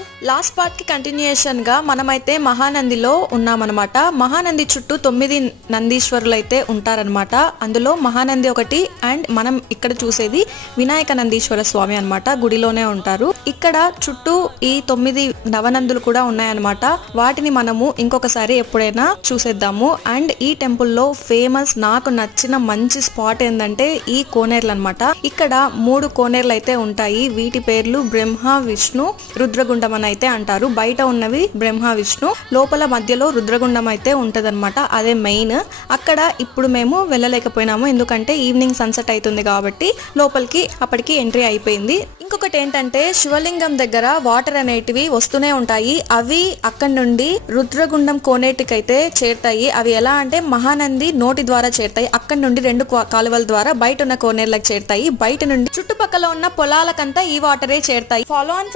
Everyone, last part కి continuation గా మనమైతే మహానందిలో ఉన్నామన్నమాట. మహానంది చుట్టూ 9 నందీశ్వరులు అయితే ఉంటారనమాట. అందులో మహానంది ఒకటి అండ్ మనం ఇక్కడ చూసేది వినాయక నందీశ్వర స్వామి అన్నమాట. గుడిలోనే ఉంటారు. ఇక్కడ చుట్టూ ఈ 9 నవనందులు కూడా ఉన్నాయన్నమాట. వాటిని మనము ఇంకొకసారి ఎప్పుడైనా చూసేద్దాము. అండ్ ఈ టెంపుల్ లో ఫేమస్ నాకు నచ్చిన మంచి స్పాట్ ఏంటంటే ఈ కోనేర్లు అన్నమాట. ఇక్కడ 3 కోనేర్లు అయితే ఉంటాయి. వీటి పేర్లు బ్రహ్మ, విష్ణు, రుద్రగుండం అని అయితే అంటారు. బయట ఉన్నవి బ్రహ్మ, విష్ణు, లోపల మధ్యలో రుద్రగుండం అయితే ఉంటదన్నమాట. అదే మెయిన్. అక్కడ ఇప్పుడు మేము వెళ్ళలేకపోయినాము, ఎందుకంటే ఈవినింగ్ సన్సెట్ అవుతుంది కాబట్టి లోపలికి అప్పటికి ఎంట్రీ అయిపోయింది. ఇంకొకటి ఏంటంటే శివలింగం దగ్గర వాటర్ అనేటివి వస్తూనే ఉంటాయి. అవి అక్కడి నుండి రుద్రగుండం కోనేటికైతే చేరుతాయి. అవి ఎలా అంటే మహానంది నోటి ద్వారా చేరుతాయి. అక్కడి నుండి 2 కాలువల ద్వారా బయట ఉన్న కోనేర్లకు చేరుతాయి. బయట నుండి చుట్టుపక్కల ఉన్న పొలాలకంతా ఈ వాటరే చేరుతాయి. Follow and